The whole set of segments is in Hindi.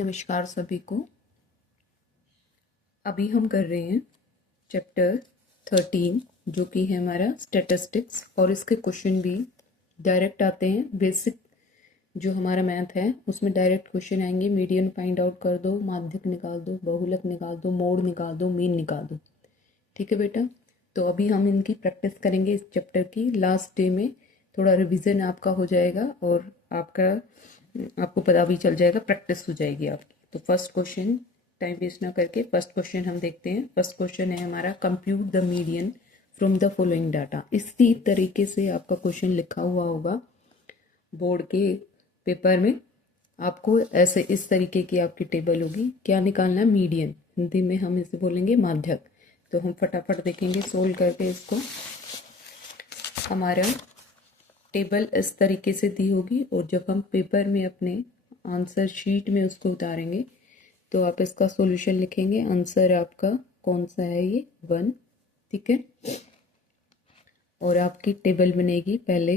नमस्कार सभी को। अभी हम कर रहे हैं चैप्टर 13 जो कि है हमारा स्टैटिस्टिक्स, और इसके क्वेश्चन भी डायरेक्ट आते हैं। बेसिक जो हमारा मैथ है उसमें डायरेक्ट क्वेश्चन आएंगे। मीडियन फाइंड आउट कर दो, माध्यक निकाल दो, बहुलक निकाल दो, मोड निकाल दो, मीन निकाल दो। ठीक है बेटा, तो अभी हम इनकी प्रैक्टिस करेंगे। इस चैप्टर की लास्ट डे में थोड़ा रिवीजन आपका हो जाएगा और आपको पता भी चल जाएगा, प्रैक्टिस हो जाएगी आपकी। तो फर्स्ट क्वेश्चन, टाइम वेस्ट ना करके फर्स्ट क्वेश्चन हम देखते हैं। फर्स्ट क्वेश्चन है हमारा, compute the median from the following data. इसी तरीके से आपका क्वेश्चन लिखा हुआ होगा बोर्ड के पेपर में। आपको ऐसे इस तरीके की आपकी टेबल होगी। क्या निकालना है? मीडियन। हिंदी में हम इसे बोलेंगे माध्यक। तो हम फटाफट देखेंगे सोल्व करके इसको। हमारा टेबल इस तरीके से दी होगी, और जब हम पेपर में अपने आंसर शीट में उसको उतारेंगे तो आप इसका सॉल्यूशन लिखेंगे। आंसर आपका कौन सा है? ये 1। ठीक है, और आपकी टेबल बनेगी पहले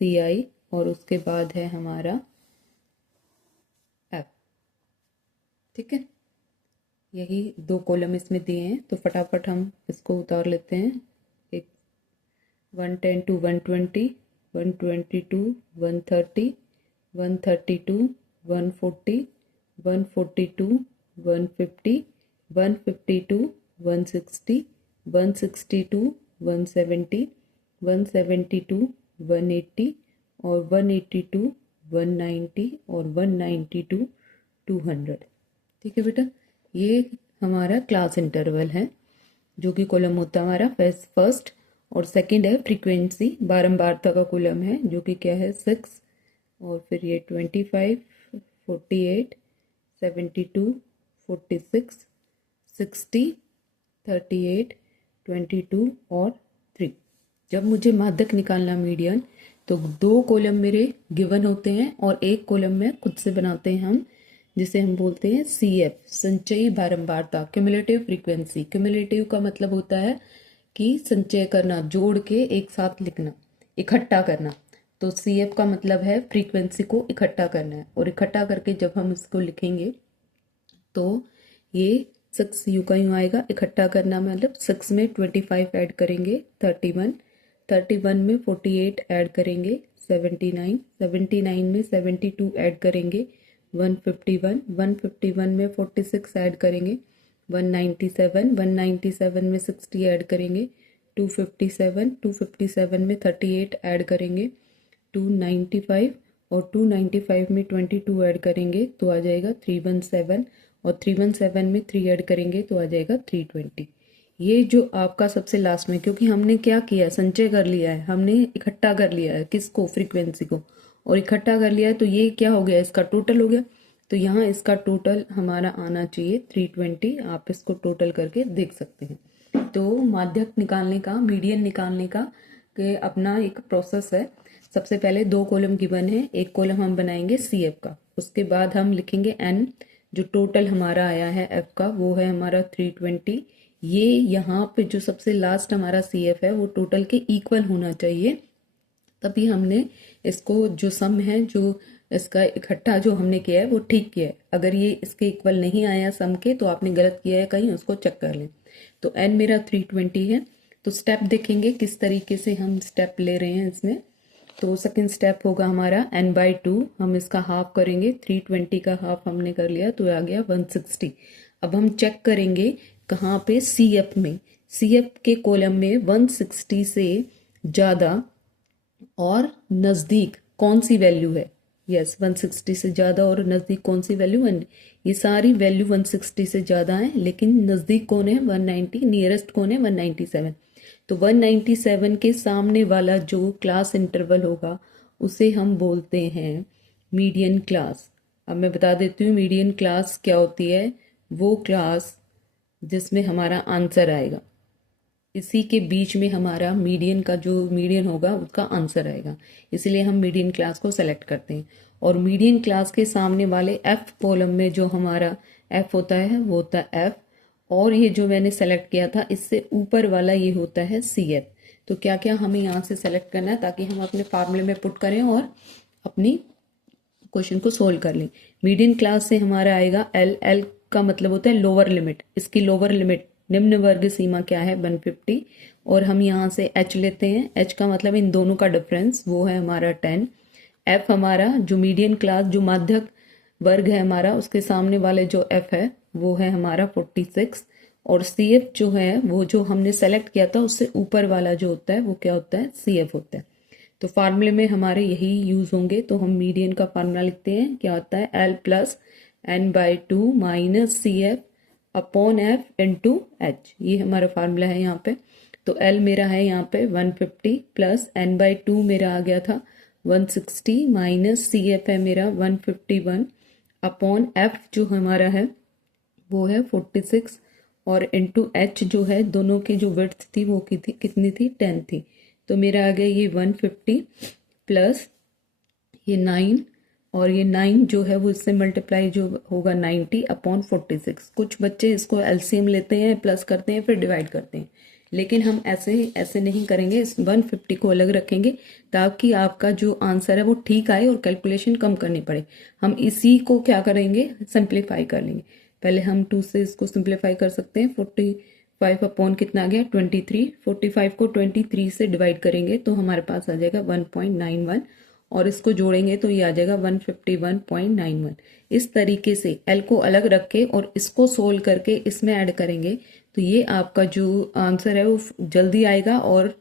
CI और उसके बाद है हमारा F। ठीक है, यही 2 कॉलम इसमें दिए हैं, तो फटाफट हम इसको उतार लेते हैं। एक 110 to 120, 122, 130, 132, 140, 142, 150, 152, 160, 162, 170, 172, 180 और 182, 190 और 192, 200। ठीक है बेटा, ये हमारा क्लास इंटरवल है जो कि कॉलम होता है हमारा फर्स्ट, और सेकंड है फ्रीक्वेंसी, बारंबारता का कॉलम है जो कि क्या है 6, और फिर ये 25, 48, 72, 46, 60, 38, 22 और 3। जब मुझे माध्यक निकालना मीडियन, तो 2 कॉलम मेरे गिवन होते हैं और एक कॉलम में खुद से बनाते हैं हम, जिसे हम बोलते हैं CF, संचयी बारंबारता, क्यूमुलेटिव फ्रीक्वेंसी। क्यूमुलेटिव का मतलब होता है कि संचय करना, जोड़ के एक साथ लिखना, इकट्ठा करना। तो CF का मतलब है फ्रीक्वेंसी को इकट्ठा करना है, और इकट्ठा करके जब हम इसको लिखेंगे तो ये 6 यू का यूँ आएगा। इकट्ठा करना मतलब 6 में 25 ऐड करेंगे 31, 31 में 48 ऐड करेंगे 79, 79 में 72 ऐड करेंगे 151, 151 में 46 ऐड करेंगे 197, 197 में 60 ऐड करेंगे 257, 257 में 38 ऐड करेंगे 295, और 295 में 22 ऐड करेंगे तो आ जाएगा 317, और 317 में 3 ऐड करेंगे तो आ जाएगा 320। ये जो आपका सबसे लास्ट में, क्योंकि हमने क्या किया, संचय कर लिया है, हमने इकट्ठा कर लिया है किसको, फ्रीक्वेंसी को, और इकट्ठा कर लिया है, तो ये क्या हो गया, इसका टोटल हो गया। तो यहाँ इसका टोटल हमारा आना चाहिए 320। आप इसको टोटल करके देख सकते हैं। तो माध्यक निकालने का, मीडियन निकालने का के अपना एक प्रोसेस है। सबसे पहले 2 कॉलम गिवन है, एक कॉलम हम बनाएंगे CF का, उसके बाद हम लिखेंगे N। जो टोटल हमारा आया है F का वो है हमारा 320। ये यहाँ पे जो सबसे लास्ट हमारा CF है वो टोटल के इक्वल होना चाहिए, तभी हमने इसको जो सम है, जो इसका इकट्ठा जो हमने किया है वो ठीक किया है। अगर ये इसके इक्वल नहीं आया सम के, तो आपने गलत किया है कहीं, उसको चेक कर लें। तो N मेरा 320 है। तो स्टेप देखेंगे किस तरीके से हम स्टेप ले रहे हैं इसमें। तो सेकंड स्टेप होगा हमारा n/2, हम इसका हाफ करेंगे। 320 का हाफ हमने कर लिया तो आ गया 160। अब हम चेक करेंगे कहाँ पे, CF में। CF के कॉलम में 160 से ज़्यादा और नज़दीक कौन सी वैल्यू है। यस, 160 से ज़्यादा और नज़दीक कौन सी वैल्यू है? ये सारी वैल्यू 160 से ज़्यादा है, लेकिन नज़दीक कौन है? 190। नियरेस्ट कौन है? 197। तो 197 के सामने वाला जो क्लास इंटरवल होगा उसे हम बोलते हैं मीडियन क्लास। अब मैं बता देती हूँ मीडियन क्लास क्या होती है। वो क्लास जिसमें हमारा आंसर आएगा, इसी के बीच में हमारा मीडियन का जो मीडियन होगा उसका आंसर आएगा, इसलिए हम मीडियन क्लास को सेलेक्ट करते हैं। और मीडियन क्लास के सामने वाले F कॉलम में जो हमारा F होता है वो होता है F, और ये जो मैंने सेलेक्ट किया था इससे ऊपर वाला ये होता है CF। तो क्या क्या हमें यहाँ से सेलेक्ट करना है ताकि हम अपने फार्मूले में पुट करें और अपनी क्वेश्चन को सोल्व कर लें। मीडियन क्लास से हमारा आएगा एल, एल का मतलब होता है लोअर लिमिट, इसकी लोअर लिमिट निम्न वर्ग सीमा क्या है 150, और हम यहाँ से एच लेते हैं, एच का मतलब इन दोनों का डिफरेंस वो है हमारा 10। एफ हमारा जो मीडियन क्लास जो माध्यक वर्ग है हमारा उसके सामने वाले जो एफ है वो है हमारा 46, और सी एफ जो है वो जो हमने सेलेक्ट किया था उससे ऊपर वाला जो होता है वो क्या होता है, सी एफ होता है। तो फार्मूले में हमारे यही यूज होंगे, तो हम मीडियन का फार्मूला लिखते हैं, क्या होता है L plus N by two minus C F upon F into H, ये हमारा फार्मूला है यहाँ पे। तो एल मेरा है यहाँ पे 150 प्लस एन बाई टू मेरा आ गया था 160 माइनस सी एफ है मेरा 151 अपॉन एफ जो हमारा है वो है 46, और इंटू एच जो है दोनों की जो विड्थ थी वो कितनी थी 10 थी। तो मेरा आ गया ये 150 प्लस ये 9, और ये 9 जो है वो इससे मल्टीप्लाई जो होगा 90 अपॉन 46। कुछ बच्चे इसको एलसीएम लेते हैं, प्लस करते हैं, फिर डिवाइड करते हैं, लेकिन हम ऐसे नहीं करेंगे, इस 150 को अलग रखेंगे ताकि आपका जो आंसर है वो ठीक आए और कैलकुलेशन कम करनी पड़े। हम इसी को क्या करेंगे, सिंप्लीफाई कर लेंगे। पहले हम 2 से इसको सिंप्लीफाई कर सकते हैं, 45 अपॉन कितना आ गया 23, 45 को 23 से डिवाइड करेंगे तो हमारे पास आ जाएगा 1.91, और इसको जोड़ेंगे तो ये आ जाएगा 151.91। इस तरीके से एल को अलग रख के और इसको सोल्व करके इसमें ऐड करेंगे तो ये आपका जो आंसर है वो जल्दी आएगा और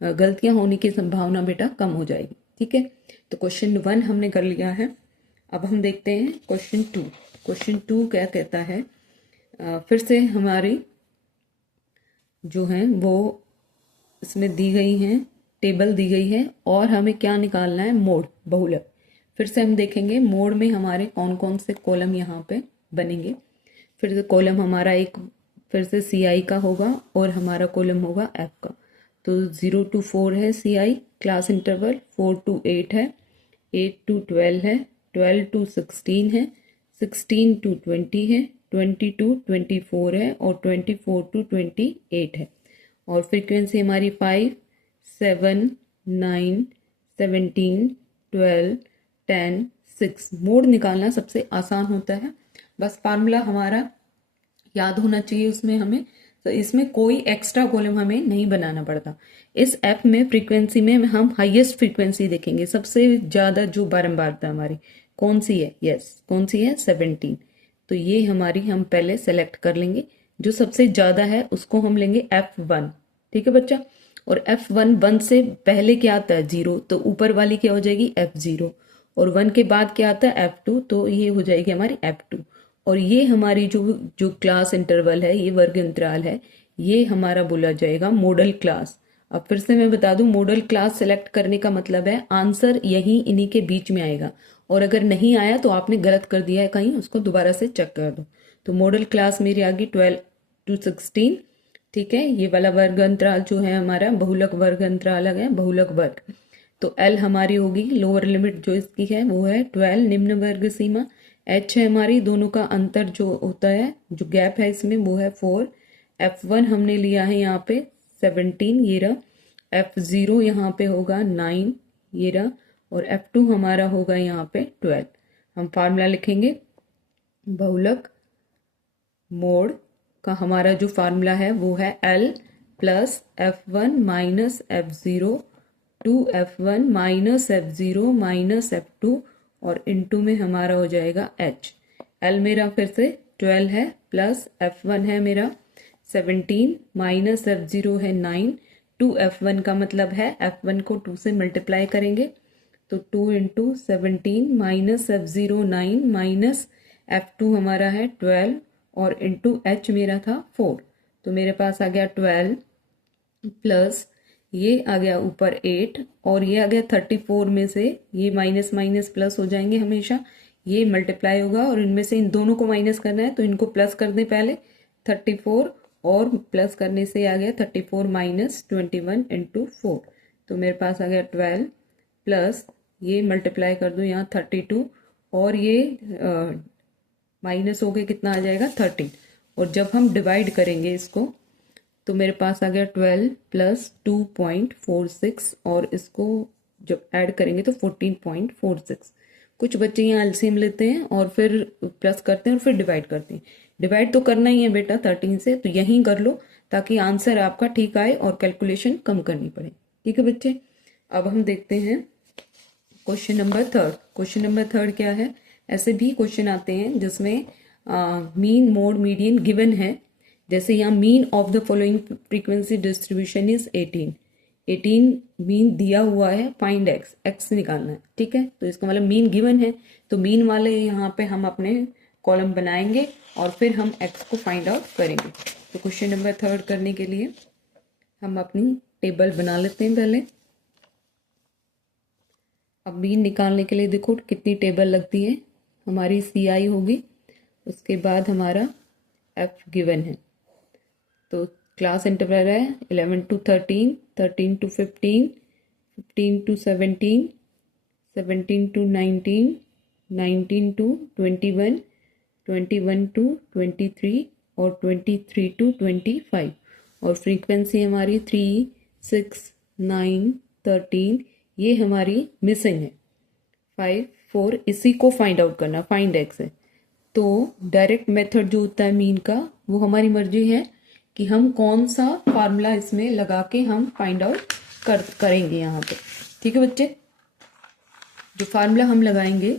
गलतियां होने की संभावना बेटा कम हो जाएगी। ठीक है, तो क्वेश्चन 1 हमने कर लिया है। अब हम देखते हैं क्वेश्चन 2। क्वेश्चन 2 क्या कहता है, फिर से हमारी जो है वो इसमें दी गई हैं, टेबल दी गई है, और हमें क्या निकालना है, मोड बहुलक। फिर से हम देखेंगे मोड में हमारे कौन कौन से कॉलम यहाँ पे बनेंगे। फिर से कॉलम हमारा एक फिर से सी आई का होगा और हमारा कॉलम होगा एफ का। तो 0 to 4 है सी आई क्लास इंटरवल, 4 to 8 है, 8 to 12 है, 12 to 16 है, 16 to 20 है, 20 to 24 है, और 24 to 28 है। और फ्रीक्वेंसी हमारी 5, 7, 9, 17, 12, 10, 6। मोड निकालना सबसे आसान होता है, बस फार्मूला हमारा याद होना चाहिए उसमें हमें, तो इसमें कोई एक्स्ट्रा कॉलम हमें नहीं बनाना पड़ता। इस ऐप में फ्रीक्वेंसी में हम हाईएस्ट फ्रीक्वेंसी देखेंगे, सबसे ज़्यादा जो बारंबारता हमारी कौन सी है, यस कौन सी है 17। तो ये हमारी हम पहले सेलेक्ट कर लेंगे, जो सबसे ज़्यादा है उसको हम लेंगे F1। ठीक है बच्चा, और F1 1 से पहले क्या आता है 0, तो ऊपर वाली क्या हो जाएगी F0, और 1 के बाद क्या आता है F2, तो ये हो जाएगी हमारी F2। और ये हमारी जो जो क्लास इंटरवल है, ये वर्ग अंतराल है, ये हमारा बोला जाएगा मॉडल क्लास। अब फिर से मैं बता दूं, मॉडल क्लास सेलेक्ट करने का मतलब है आंसर यही इन्हीं के बीच में आएगा, और अगर नहीं आया तो आपने गलत कर दिया है कहीं, उसको दोबारा से चेक कर दो। तो मॉडल क्लास मेरी आ गई 12 to 16। ठीक है, ये वाला वर्ग अंतराल जो है हमारा बहुलक वर्ग अंतराल आ गया, बहुलक वर्ग। तो एल हमारी होगी लोअर लिमिट जो इसकी है वो है 12 निम्न वर्ग सीमा, एच है हमारी दोनों का अंतर जो होता है जो गैप है इसमें वो है 4, F1 हमने लिया है यहाँ पे 17 ये रहा, F0 यहाँ पे होगा 9 ये रहा, और F2 हमारा होगा यहाँ पे 12। हम फार्मूला लिखेंगे, बहुलक मोड का हमारा जो फार्मूला है वो है L plus F1 minus F0 2F1 minus F0 minus F2, और इनटू में हमारा हो जाएगा H। L मेरा फिर से 12 है प्लस F1 है मेरा 17 माइनस F0 है 9, 2F1 का मतलब है F1 को 2 से मल्टीप्लाई करेंगे तो 2 into 17 minus F0 9 minus F2 हमारा है 12, और इंटू H मेरा था 4। तो मेरे पास आ गया 12 प्लस ये आ गया ऊपर 8, और ये आ गया 34 में से ये माइनस माइनस प्लस हो जाएंगे हमेशा, ये मल्टीप्लाई होगा और इनमें से इन दोनों को माइनस करना है तो इनको प्लस कर दें पहले 34, और प्लस करने से आ गया 34 माइनस 21 इंटू 4। तो मेरे पास आ गया 12 प्लस ये मल्टीप्लाई कर दो यहाँ 32, और ये माइनस हो गया कितना आ जाएगा 13, और जब हम डिवाइड करेंगे इसको तो मेरे पास आ गया 12 प्लस 2.46, और इसको जब ऐड करेंगे तो 14.46। कुछ बच्चे यहाँ एलसीएम लेते हैं और फिर प्लस करते हैं और फिर डिवाइड करते हैं। डिवाइड तो करना ही है बेटा 13 से, तो यहीं कर लो ताकि आंसर आपका ठीक आए और कैलकुलेशन कम करनी पड़े। ठीक है बच्चे, अब हम देखते हैं question number third. Question number third क्या है? ऐसे भी क्वेश्चन आते हैं जिसमें मीन मोड मीडियन गिवन है। जैसे यहाँ mean of the following frequency distribution is 18 mean दिया हुआ है, फाइंड एक्स, एक्स निकालना है। ठीक है, तो इसका मतलब मीन गिवन है, तो मीन वाले यहाँ पे हम अपने कॉलम बनाएंगे और फिर हम एक्स को फाइंड आउट करेंगे। तो क्वेश्चन नंबर थर्ड करने के लिए हम अपनी टेबल बना लेते हैं पहले। अब मीन निकालने के लिए देखो कितनी टेबल लगती है, हमारी CI होगी, उसके बाद हमारा एफ गिवन है। तो क्लास इंटरवल है 11 to 13, 13 to 15, 15 to 17, 17 to 19, 19 to 21, 21 to 23 और 23 to 25। और फ्रीक्वेंसी हमारी 3, 6, 9, 13 ये हमारी मिसिंग है, 5, 4 इसी को फाइंड आउट करना, फाइंड एक्स है। तो डायरेक्ट मेथड जो होता है मीन का, वो हमारी मर्जी है कि हम कौन सा फार्मूला इसमें लगा के हम फाइंड आउट करेंगे यहाँ पे। ठीक है बच्चे, जो फार्मूला हम लगाएंगे,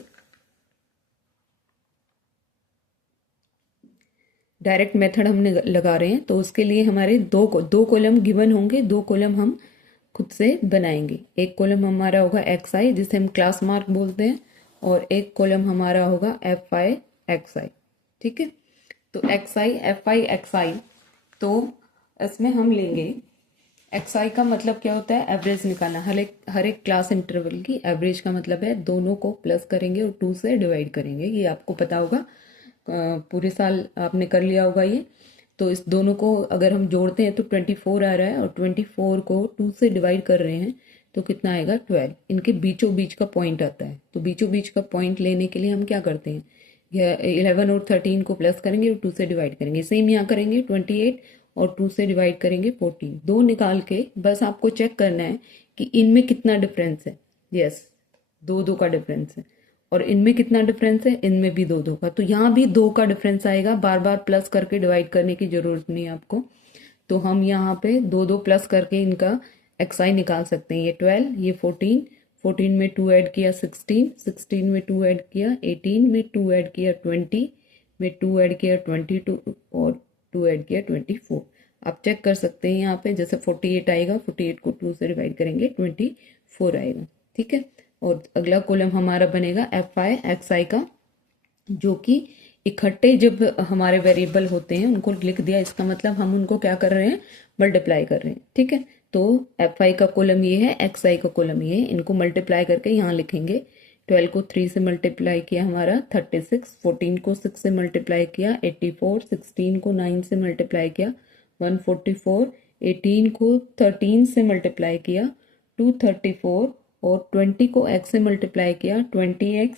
डायरेक्ट मेथड हमने लगा रहे हैं, तो उसके लिए हमारे दो कॉलम गिवन होंगे, 2 कॉलम हम खुद से बनाएंगे। एक कॉलम हमारा होगा XI जिसे हम क्लास मार्क बोलते हैं, और एक कॉलम हमारा होगा FI XI। ठीक है, तो XI FI XI, तो इसमें हम लेंगे XI का मतलब क्या होता है? एवरेज निकालना। हर एक क्लास इंटरवल की एवरेज का मतलब है दोनों को प्लस करेंगे और 2 से डिवाइड करेंगे। ये आपको पता होगा, पूरे साल आपने कर लिया होगा ये। तो इस दोनों को अगर हम जोड़ते हैं तो 24 आ रहा है, और 24 को 2 से डिवाइड कर रहे हैं तो कितना आएगा? 12। इनके बीचों बीच का पॉइंट आता है, तो बीचों बीच का पॉइंट लेने के लिए हम क्या करते हैं? यह 11 और 13 को प्लस करेंगे और 2 से डिवाइड करेंगे। सेम यहाँ करेंगे, 28 और 2 से डिवाइड करेंगे 14। 2 निकाल के बस आपको चेक करना है कि इनमें कितना डिफरेंस है। यस, 2 का डिफरेंस है। और इनमें कितना डिफरेंस है? इनमें भी 2 का। तो यहाँ भी 2 का डिफरेंस आएगा, बार बार प्लस करके डिवाइड करने की जरूरत नहीं है आपको। तो हम यहाँ पे 2 प्लस करके इनका XI निकाल सकते हैं। ये 12, ये 14, 14 में 2 ऐड किया 16, 16 में 2 ऐड किया 18, में 2 ऐड किया 20, में 2 ऐड किया 22 और 2 ऐड किया 24। आप चेक कर सकते हैं यहाँ पे, जैसे 48 आएगा, 48 को 2 से डिवाइड करेंगे 24 आएगा। ठीक है, और अगला कॉलम हमारा बनेगा FI XI का, जो कि इकट्ठे जब हमारे वेरिएबल होते हैं उनको लिख दिया, इसका मतलब हम उनको क्या कर रहे हैं? मल्टीप्लाई कर रहे हैं। ठीक है, तो FI का कॉलम ये है, XI का कॉलम ये है, इनको मल्टीप्लाई करके यहाँ लिखेंगे। 12 को 3 से मल्टीप्लाई किया हमारा 36, 14 को 6 से मल्टीप्लाई किया 84, 16 को 9 से मल्टीप्लाई किया 144, 18 को 13 से मल्टीप्लाई किया 234, और 20 को x से मल्टीप्लाई किया 20x,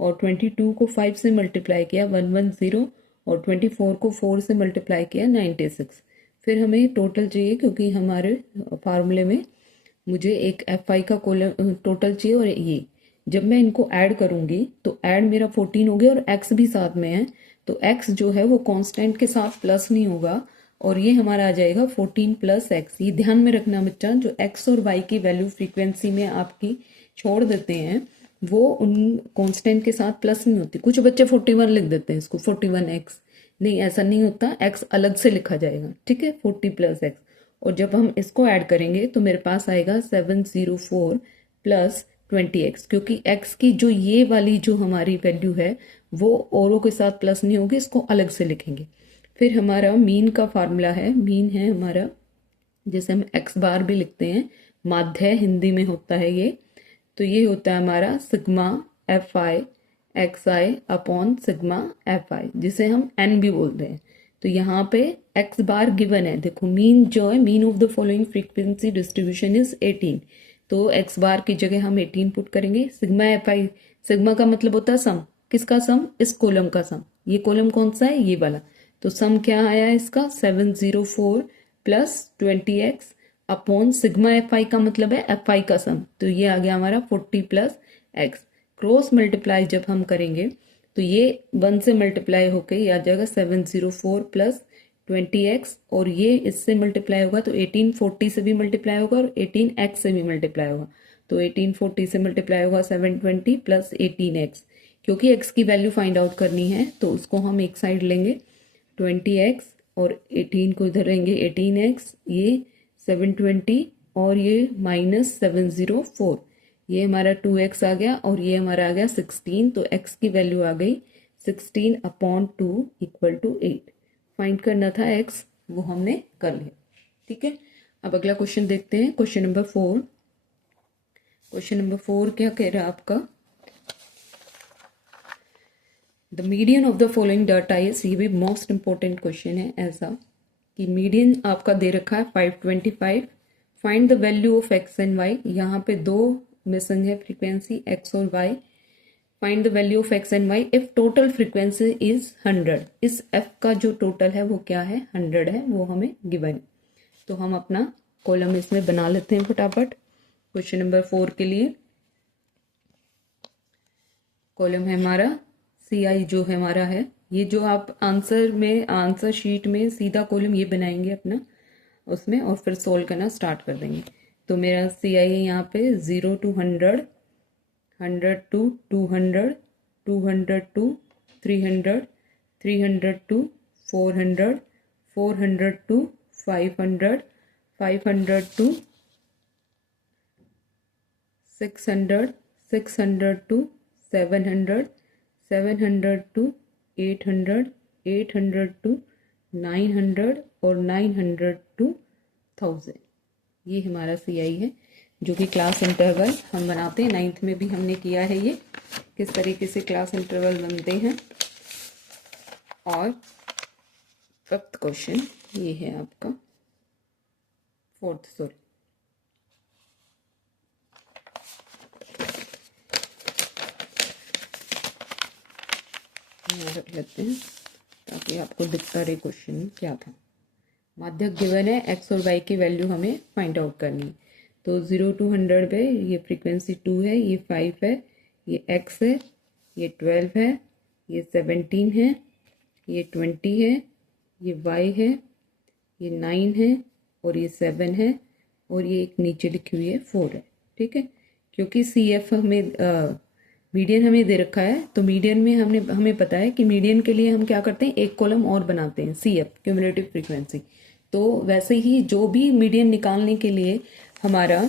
और 22 को 5 से मल्टीप्लाई किया 110, और 24 को 4 से मल्टीप्लाई किया 96। फिर हमें टोटल चाहिए, क्योंकि हमारे फार्मूले में मुझे एक FI का कॉलम टोटल चाहिए, और ये जब मैं इनको ऐड करूंगी तो ऐड मेरा 14 हो गया और x भी साथ में है, तो x जो है वो कांस्टेंट के साथ प्लस नहीं होगा, और ये हमारा आ जाएगा 14 + x। ये ध्यान में रखना बच्चा, जो x और y की वैल्यू फ्रीक्वेंसी में आपकी छोड़ देते हैं वो उन कांस्टेंट के साथ प्लस नहीं होती। कुछ बच्चे 41 लिख देते हैं इसको, 41x, नहीं ऐसा नहीं होता, x अलग से लिखा जाएगा। ठीक है, 40 + x, और जब हम इसको ऐड करेंगे तो मेरे पास आएगा 704 + 20x, क्योंकि x की जो ये वाली जो हमारी वैल्यू है वो औरों के साथ प्लस नहीं होगी, इसको अलग से लिखेंगे। फिर हमारा मीन का फार्मूला है, मीन है हमारा, जैसे हम x बार भी लिखते हैं, माध्य हिंदी में होता है ये, तो ये होता है हमारा sigma FI XI upon sigma FI, जिसे हम n भी बोलते हैं। तो यहाँ पे x बार गिवन है, देखो मीन जो है, mean of the following frequency distribution is 18, तो x बार की जगह हम 18 पुट करेंगे। सिग्मा FI, सिग्मा का मतलब होता है सम, किसका सम? इस कॉलम का सम। ये कॉलम कौन सा है? ये वाला। तो सम क्या आया इसका? 704 + 20x अपॉन सिग्मा FI का मतलब है FI का सम, तो ये आ गया हमारा 40 + x। क्रॉस मल्टीप्लाई जब हम करेंगे तो ये 1 से मल्टीप्लाई होके ये आ जाएगा 704 प्लस 20x, और ये इससे मल्टीप्लाई होगा तो 1840 से भी मल्टीप्लाई होगा और 18x से भी मल्टीप्लाई होगा। तो 1840 से मल्टीप्लाई होगा 720 प्लस 18x, क्योंकि x की वैल्यू फाइंड आउट करनी है तो उसको हम एक साइड लेंगे 20x और 18 को इधर लेंगे 18x, ये 720 और ये माइनस 704, ये हमारा 2x आ गया और ये हमारा आ गया 16। तो x की वैल्यू आ गई 16/2 इक्वल टू 8। फाइंड करना था x, वो हमने कर लिया। ठीक है, अब अगला क्वेश्चन देखते हैं, क्वेश्चन नंबर 4। क्वेश्चन नंबर 4 क्या कह रहा है आपका, the median of the following data is, ये भी मोस्ट इंपॉर्टेंट क्वेश्चन है ऐसा कि मीडियन आपका दे रखा है 525, find the value of x and y, यहाँ पे दो मिसिंग है फ्रीक्वेंसी x और y, find the value of x and y if total frequency is 100, इस f का जो टोटल है वो क्या है 100 है, वो हमें गिवन है। तो हम अपना कॉलम इसमें बना लेते हैं फटाफट। क्वेश्चन नंबर 4 के लिए कॉलम है हमारा CI जो है हमारा है, ये जो आप आंसर शीट में सीधा कॉलम ये बनाएंगे अपना उसमें और फिर सोल्व करना स्टार्ट कर देंगे। तो मेरा CI है यहाँ पे 0 to 100, 100 to 200, 200 to 300, 300 to 400, 400 to 500, 500 to 600, 600 to 700, 700 to 800, 800 to 900 और 900 to 1000। ये हमारा CI है जो कि क्लास इंटरवल हम बनाते हैं। 9th में भी हमने किया है ये किस तरीके से क्लास इंटरवल बनते हैं। और 5th क्वेश्चन ये है आपका 4th, सॉरी रख लेते हैं ताकि आपको दिखता रहे क्वेश्चन क्या था। माध्यक गिवन है, x और y की वैल्यू हमें फाइंड आउट करनी है। तो 0 to 100 पे ये फ्रीक्वेंसी 2 है, ये 5 है, ये x है, ये 12 है, ये 17 है, ये 20 है, ये y है, ये 9 है और ये 7 है और ये एक नीचे लिखी हुई है 4 है। ठीक है, क्योंकि CF हमें मीडियन हमें दे रखा है तो मीडियन में हमें पता है कि मीडियन के लिए हम क्या करते हैं, एक कॉलम और बनाते हैं CF क्यूमुलेटिव फ्रीक्वेंसी। तो वैसे ही जो भी मीडियन निकालने के लिए हमारा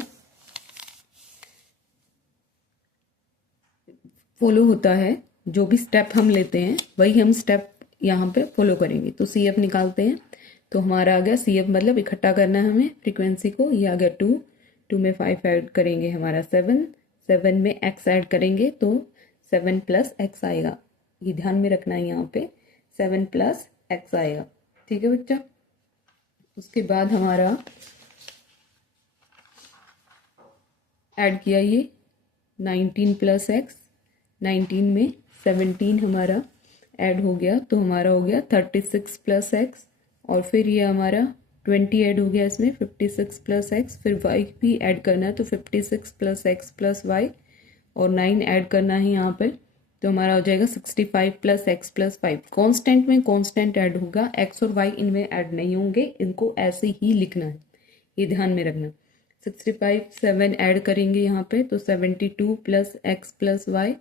फॉलो होता है, जो भी स्टेप हम लेते हैं वही हम स्टेप यहाँ पे फॉलो करेंगे। तो CF निकालते हैं तो हमारा आ गया CF मतलब इकट्ठा करना है हमें फ्रीक्वेंसी को, ये आ गया 2, 2 में 5 ऐड करेंगे हमारा 7, 7 में x ऐड करेंगे तो 7 प्लस x आएगा। ये ध्यान में रखना है, यहाँ पे 7 प्लस x आएगा। ठीक है बच्चा, उसके बाद हमारा ऐड किया ये 19 प्लस x, 19 में 17 हमारा ऐड हो गया तो हमारा हो गया 36 प्लस x, और फिर ये हमारा 20 ऐड हो गया इसमें 56 प्लस x, फिर y भी ऐड करना है तो 56 प्लस x प्लस y और 9 ऐड करना है यहाँ पर तो हमारा हो जाएगा 65 प्लस x प्लस 5। कॉन्स्टेंट में कॉन्स्टेंट ऐड होगा, x और y इनमें ऐड नहीं होंगे, इनको ऐसे ही लिखना है, ये ध्यान में रखना। 65 7 ऐड करेंगे यहाँ पे तो 72 प्लस x प्लस y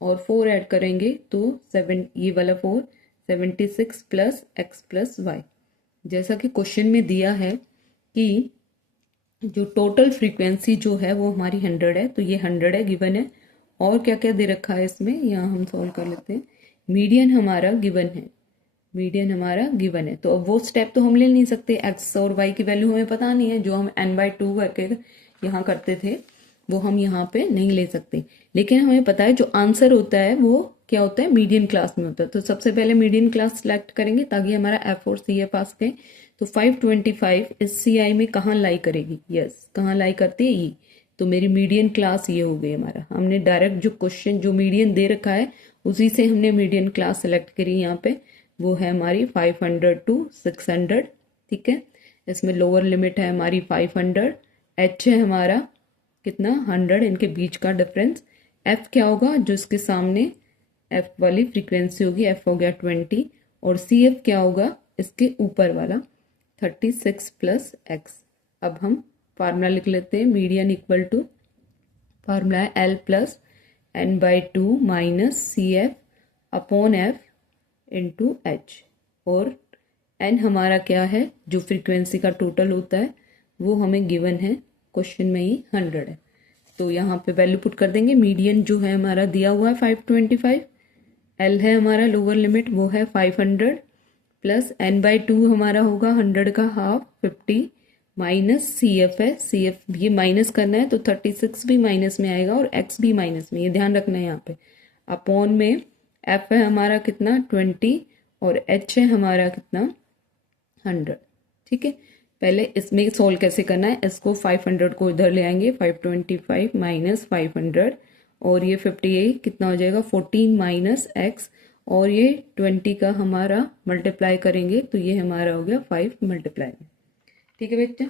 और 4 ऐड करेंगे तो 7, ये वाला 4, 76 प्लस x प्लस y। जैसा कि क्वेश्चन में दिया है कि जो टोटल फ्रीक्वेंसी जो है वो हमारी 100 है, तो ये 100 है गिवन है। और क्या क्या दे रखा है इसमें, यहाँ हम सॉल्व कर लेते हैं। मीडियन हमारा गिवन है, मीडियन हमारा गिवन है, तो अब वो स्टेप तो हम ले नहीं सकते, x और y की वैल्यू हमें पता नहीं है, जो हम n/2 करके यहाँ करते थे वो हम यहाँ पे नहीं ले सकते। लेकिन हमें पता है जो आंसर होता है वो क्या होता है, मीडियन क्लास में होता है। तो सबसे पहले मीडियन क्लास सिलेक्ट करेंगे ताकि हमारा F और CF आ सके। तो 525 इस CI में कहाँ लाई करेगी, यस कहाँ लाई करती है ये, तो मेरी मीडियन क्लास ये हो गई हमारा। हमने डायरेक्ट जो क्वेश्चन जो मीडियन दे रखा है उसी से हमने मीडियन क्लास सेलेक्ट करी यहाँ पे, वो है हमारी 500 to 600। ठीक है, इसमें लोअर लिमिट है हमारी 500, h है हमारा कितना 100, इनके बीच का डिफरेंस, एफ क्या होगा, जो इसके सामने एफ वाली फ्रीक्वेंसी होगी, एफ हो गया 20, और सी एफ क्या होगा, इसके ऊपर वाला 36 प्लस एक्स। अब हम फार्मूला लिख लेते हैं, मीडियन इक्वल टू, फार्मूला है L plus N by two minus C F upon F into H, और एन हमारा क्या है, जो फ्रीक्वेंसी का टोटल होता है वो हमें गिवन है क्वेश्चन में ही 100 है, तो यहाँ पे वैल्यू पुट कर देंगे। मीडियन जो है हमारा दिया हुआ है 525, एल है हमारा लोअर लिमिट वो है 500, प्लस एन बाई टू हमारा होगा 100 का हाफ 50, माइनस सी एफ है, सी एफ ये माइनस करना है तो 36 भी माइनस में आएगा और एक्स भी माइनस में, ये ध्यान रखना है यहाँ पे। अपॉन में एफ है हमारा कितना 20 और एच है हमारा कितना 100। ठीक है, पहले इसमें सोल्व कैसे करना है, इसको 500 को इधर ले आएंगे, 525 माइनस 500 और ये 58 कितना हो जाएगा 14 माइनस एक्स, और ये 20 का हमारा मल्टीप्लाई करेंगे तो ये हमारा हो गया 5 मल्टीप्लाई में। ठीक है बच्चा,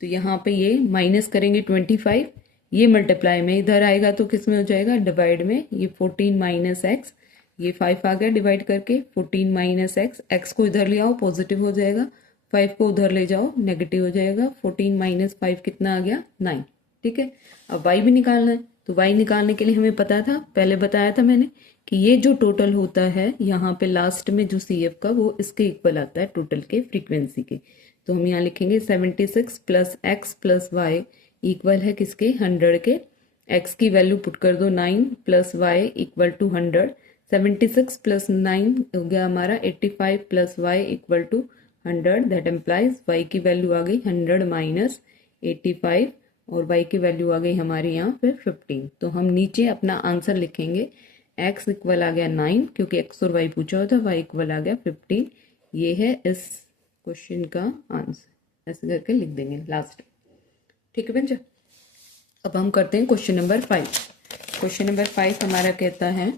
तो यहाँ पे ये माइनस करेंगे 25, ये मल्टीप्लाई में इधर आएगा तो किस में हो जाएगा डिवाइड में, ये 14 माइनस एक्स, ये 5 आ गया डिवाइड करके, 14 माइनस एक्स, एक्स को इधर ले आओ पॉजिटिव हो जाएगा, 5 को उधर ले जाओ नेगेटिव हो जाएगा, 14 माइनस 5 कितना आ गया 9। ठीक है, अब y भी निकालना है, तो y निकालने के लिए हमें पता था, पहले बताया था मैंने कि ये जो टोटल होता है यहाँ पे लास्ट में जो सी एफ का वो इसके इक्वल आता है टोटल के फ्रीक्वेंसी के, तो हम यहाँ लिखेंगे 76 plus X plus Y equal है किसके 100 के, x की वैल्यू पुट कर दो 9 plus Y equal to 100, 76 plus 9 हो गया हमारा 85 plus Y equal to 100, that implies y की वैल्यू आ गई 100 माइनस 85 और y की वैल्यू आ गई हमारी यहाँ पे 15। तो हम नीचे अपना आंसर लिखेंगे, x इक्वल आ गया 9 क्योंकि x और y पूछा होता, y इक्वल आ गया 15, ये है इस क्वेश्चन का आंसर, ऐसे करके लिख देंगे लास्ट। ठीक है बच्चा, अब हम करते हैं क्वेश्चन नंबर 5। क्वेश्चन नंबर 5 हमारा कहता है,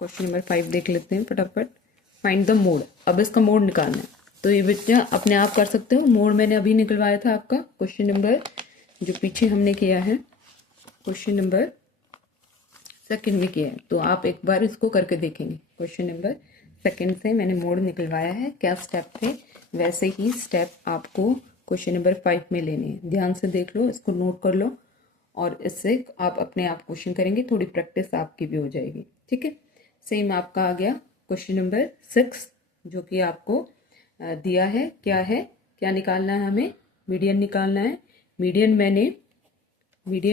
क्वेश्चन नंबर 5 देख लेते हैं फटाफट, फाइंड द मोड। अब इसका मोड निकालना है, तो ये बच्चा अपने आप कर सकते हो, मोड मैंने अभी निकलवाया था आपका क्वेश्चन नंबर जो पीछे हमने किया है, क्वेश्चन नंबर 2 में किया है, तो आप एक बार इसको करके देखेंगे। क्वेश्चन नंबर 2 से मैंने मोड निकलवाया है, क्या स्टेप थे वैसे ही स्टेप आपको क्वेश्चन नंबर 5 में लेने हैं, ध्यान से देख लो, इसको नोट कर लो और इससे आप अपने आप क्वेश्चन करेंगे, थोड़ी प्रैक्टिस आपकी भी हो जाएगी। ठीक है, सेम आपका आ गया क्वेश्चन नंबर 6 जो कि आपको दिया है, क्या है, क्या निकालना है हमें, मीडियन निकालना है। मीडियन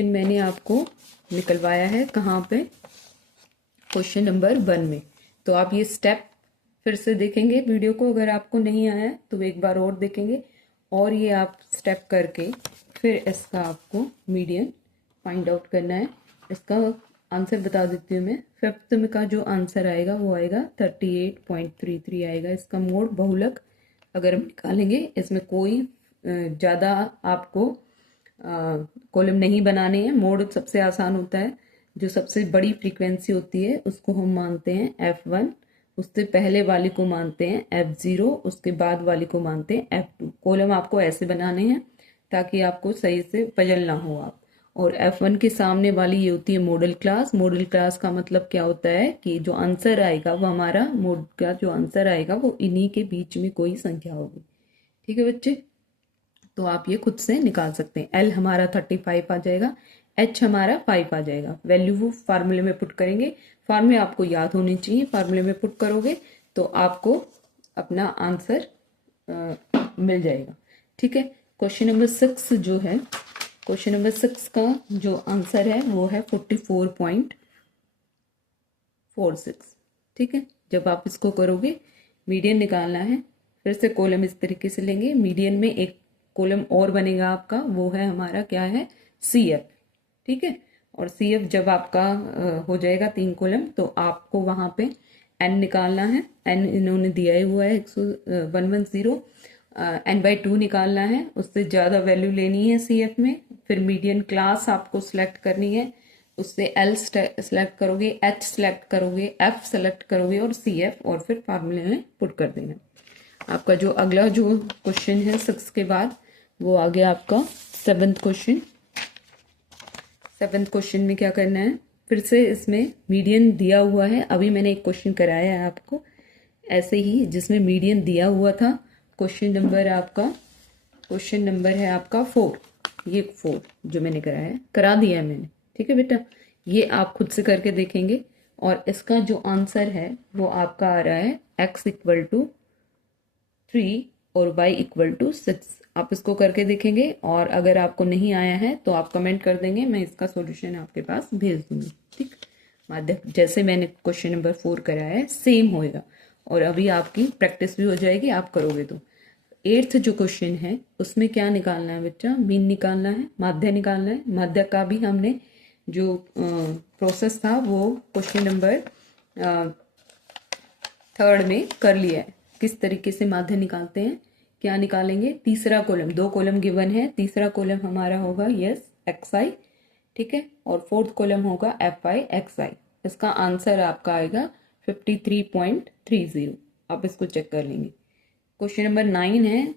मैंने आपको निकलवाया है कहाँ पे, क्वेश्चन नंबर 1 में। तो आप ये स्टेप फिर से देखेंगे वीडियो को, अगर आपको नहीं आया है तो एक बार और देखेंगे और ये आप स्टेप करके फिर इसका आपको मीडियन फाइंड आउट करना है। इसका आंसर बता देती हूँ मैं, 5th में का जो आंसर आएगा वो आएगा 38.33 आएगा। इसका मोड बहुलक अगर हम निकालेंगे, इसमें कोई ज़्यादा आपको कॉलम नहीं बनाने हैं, मोड सबसे आसान होता है, जो सबसे बड़ी फ्रीक्वेंसी होती है उसको हम मानते हैं F1, उससे पहले वाली को मानते हैं F0, उसके बाद वाली को मानते हैं F2। कॉलम आपको ऐसे बनाने हैं ताकि आपको सही से पजल ना हो आप, और F1 के सामने वाली ये होती है मॉडल क्लास। मॉडल क्लास का मतलब क्या होता है कि जो आंसर आएगा वो हमारा मोड का जो आंसर आएगा वो इन्हीं के बीच में कोई संख्या होगी। ठीक है बच्चे, तो आप ये खुद से निकाल सकते हैं। L हमारा 35 आ जाएगा, H हमारा 5 आ जाएगा, वैल्यू वो फार्मूले में पुट करेंगे, फार्मूले आपको याद होने चाहिए, फार्मूले में पुट करोगे तो आपको अपना आंसर मिल जाएगा। ठीक है, क्वेश्चन नंबर 6 जो है, क्वेश्चन नंबर 6 का जो आंसर है वो है 44.46। ठीक है, जब आप इसको करोगे मीडियन निकालना है, फिर से कॉलम इस तरीके से लेंगे, मीडियन में एक कॉलम और बनेगा आपका, वो है हमारा क्या है CF। ठीक है, और CF जब आपका हो जाएगा 3 कॉलम तो आपको वहाँ पे N निकालना है, N इन्होंने दिया ही हुआ है 110, N/2 निकालना है, उससे ज़्यादा वैल्यू लेनी है CF में, फिर मीडियन क्लास आपको सिलेक्ट करनी है, उससे L सेलेक्ट करोगे, H सेलेक्ट करोगे, F सेलेक्ट करोगे और CF, और फिर फार्मूले में पुट कर देना। आपका जो अगला जो क्वेश्चन है 6 के बाद वो आ गया आपका 7th क्वेश्चन। 7th क्वेश्चन में क्या करना है, फिर से इसमें मीडियन दिया हुआ है। अभी मैंने एक क्वेश्चन कराया है आपको ऐसे ही जिसमें मीडियन दिया हुआ था। क्वेश्चन नंबर है आपका 4, ये 4 जो मैंने करा दिया है मैंने, ठीक है बेटा। ये आप खुद से करके देखेंगे और इसका जो आंसर है वो आपका आ रहा है x = 3 और y = 6। आप इसको करके देखेंगे और अगर आपको नहीं आया है तो आप कमेंट कर देंगे, मैं इसका सॉल्यूशन आपके पास भेज दूंगी, ठीक। माध्यम जैसे मैंने क्वेश्चन नंबर 4 कराया है सेम होएगा और अभी आपकी प्रैक्टिस भी हो जाएगी, आप करोगे तो। 8th जो क्वेश्चन है उसमें क्या निकालना है बच्चा, मीन निकालना है, माध्य निकालना है। माध्य का भी हमने जो प्रोसेस था वो क्वेश्चन नंबर 3rd में कर लिया है। किस तरीके से माध्य निकालते हैं, क्या निकालेंगे, तीसरा कॉलम, 2 कॉलम गिवन है, तीसरा कॉलम हमारा होगा यस xi, ठीक है, और 4th कॉलम होगा fi xi। इसका आंसर आपका आएगा 53.30। आप इसको चेक कर लेंगे। क्वेश्चन नंबर 9 है,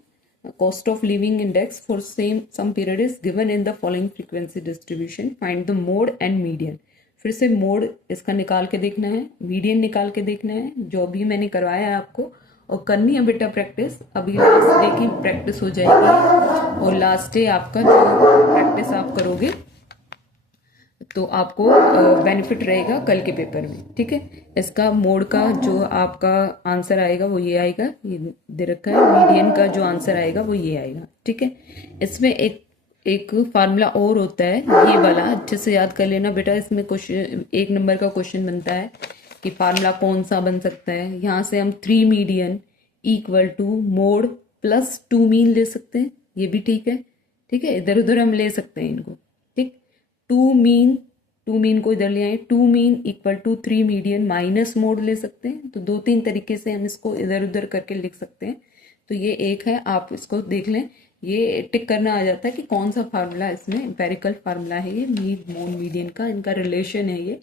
cost of living index for some period is given in the following frequency distribution, find the mode and median. फिर से मोड इसका निकाल के देखना है, मीडियन निकाल के देखना है, जो भी मैंने करवाया है आपको, और करनी है बेटा प्रैक्टिस। अभी लास्ट डे की प्रैक्टिस हो जाएगी और लास्ट डे आपका जो प्रैक्टिस आप करोगे तो आपको बेनिफिट रहेगा कल के पेपर में, ठीक है। इसका मोड का जो आपका आंसर आएगा वो ये आएगा, ये दे रखा है। मीडियन का जो आंसर आएगा वो ये आएगा, ठीक है। इसमें एक फार्मूला और होता है, ये वाला अच्छे से याद कर लेना बेटा। इसमें क्वेश्चन 1 नंबर का क्वेश्चन बनता है कि फार्मूला कौन सा बन सकता है। यहाँ से हम 3 मीडियन = मोड प्लस 2 मीन ले सकते हैं, ये भी ठीक है, ठीक है। इधर उधर हम ले सकते हैं इनको, ठीक। 2 मीन को इधर ले आए, 2 मीन = 3 मीडियन माइनस मोड ले सकते हैं। तो 2-3 तरीके से हम इसको इधर उधर करके लिख सकते हैं। तो ये एक है, आप इसको देख लें, ये टिक करना आ जाता है कि कौन सा फार्मूला इसमें एम्पेरिकल फार्मूला है, ये मोड मीडियन का इनका रिलेशन है ये।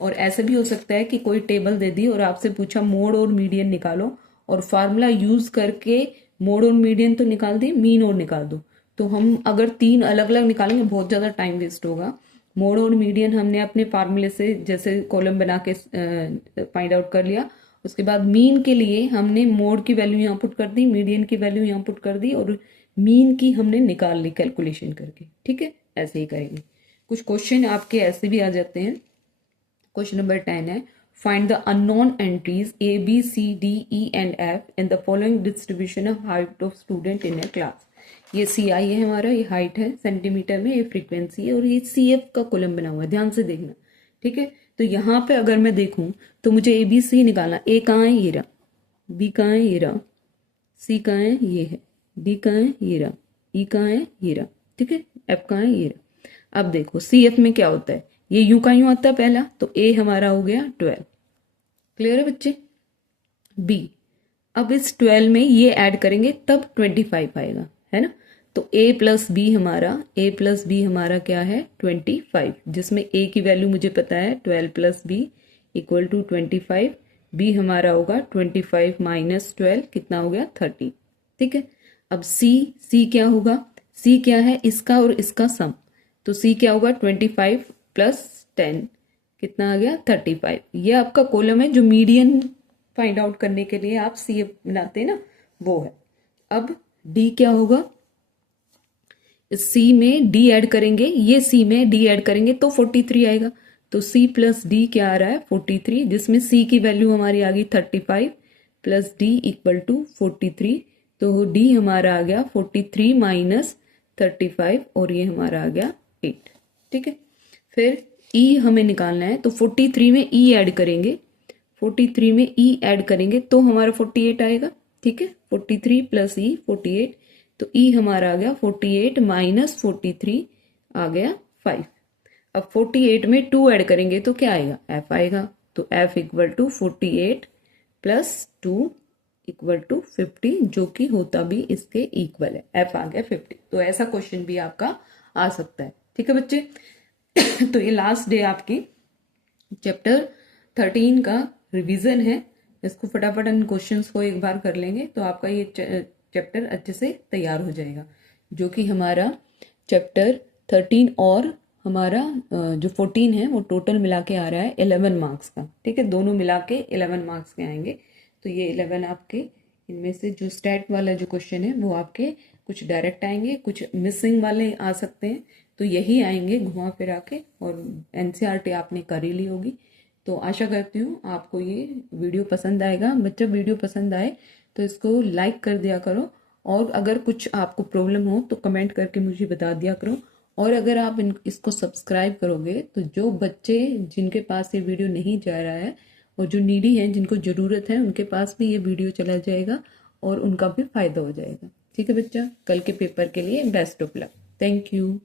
और ऐसे भी हो सकता है कि कोई टेबल दे दी और आपसे पूछा मोड और मीडियन निकालो, और फार्मूला यूज करके मोड और मीडियन तो निकाल दी, मीन और निकाल दो। तो हम अगर 3 अलग अलग निकालेंगे बहुत ज़्यादा टाइम वेस्ट होगा। मोड और मीडियन हमने अपने फार्मूले से जैसे कॉलम बना के फाइंड आउट कर लिया। उसके बाद मीन के लिए हमने मोड की वैल्यू यहाँ पुट कर दी, मीडियन की वैल्यू यहाँ पुट कर दी और मीन की हमने निकाल ली कैलकुलेशन करके, ठीक है। ऐसे ही करेंगे। कुछ क्वेश्चन आपके ऐसे भी आ जाते हैं। क्वेश्चन नंबर 10 है, find the unknown entries A B C D E and F in the following distribution of height of student in A class. ये CI है हमारा, ये हाइट है सेंटीमीटर में, ये फ्रीक्वेंसी है और ये CF का कॉलम बना हुआ है, ध्यान से देखना, ठीक है। तो यहाँ पे अगर मैं देखूं तो मुझे ABC निकालना। A कहाँ है, ये रहा, B कहाँ है, ये रहा, C कहाँ है, ये है, D कहाँ है, ये रहा, E कहाँ है, ये रहा, ठीक है, F कहाँ है, ये रहा। अब देखो CF में क्या होता है, ये यूं का यूं आता है पहला, तो A हमारा हो गया 12, क्लियर है बच्चे। B, अब इस 12 में ये ऐड करेंगे तब 25 आएगा, है ना। तो A + B हमारा क्या है 25, जिसमें A की वैल्यू मुझे पता है 12 + B = 25। B हमारा होगा 25 - 12 कितना हो गया 30, ठीक है। अब C क्या होगा, C क्या है, इसका और इसका सम, तो C क्या होगा 25 + 10 कितना आ गया 35। ये आपका कॉलम है जो मीडियन फाइंड आउट करने के लिए आप CF बनाते हैं ना, वो है। अब D क्या होगा, इस C में D ऐड करेंगे, ये C में D ऐड करेंगे तो 43 आएगा। तो C + D क्या आ रहा है 43, जिसमें C की वैल्यू हमारी आ गई 35 + D = 43। तो D हमारा आ गया 43 - 35 और ये हमारा आ गया 8, ठीक है। फिर E हमें निकालना है, तो 43 में E ऐड करेंगे, 43 में E ऐड करेंगे तो हमारा 48 आएगा, ठीक है। 43 + E 48, तो E हमारा आ गया 48 - 43 आ गया 5। अब 48 में 2 ऐड करेंगे तो क्या आएगा, F आएगा। तो F = 48 + 2 = 50, जो कि होता भी इसके इक्वल है। F आ गया 50। तो ऐसा क्वेश्चन भी आपका आ सकता है, ठीक है बच्चे। तो ये लास्ट डे आपकी चैप्टर 13 का रिवीजन है। इसको फटाफट इन क्वेश्चंस को एक बार कर लेंगे तो आपका ये चैप्टर अच्छे से तैयार हो जाएगा, जो कि हमारा चैप्टर 13 और हमारा जो 14 है वो टोटल मिला के आ रहा है 11 मार्क्स का। ठीक है, दोनों मिला के 11 मार्क्स के आएंगे। तो ये 11 आपके, इनमें से जो स्टैट वाला जो क्वेश्चन है वो आपके कुछ डायरेक्ट आएंगे, कुछ मिसिंग वाले आ सकते हैं, तो यही आएंगे घुमा फिरा के। और एनसीईआरटी आपने कर ही ली होगी। तो आशा करती हूँ आपको ये वीडियो पसंद आएगा। बच्चा वीडियो पसंद आए तो इसको लाइक कर दिया करो, और अगर कुछ आपको प्रॉब्लम हो तो कमेंट करके मुझे बता दिया करो। और अगर आप इसको सब्सक्राइब करोगे तो जो बच्चे जिनके पास ये वीडियो नहीं जा रहा है और जो नीडी हैं जिनको ज़रूरत है उनके पास भी ये वीडियो चला जाएगा और उनका भी फ़ायदा हो जाएगा। ठीक है बच्चा, कल के पेपर के लिए best of luck. Thank you.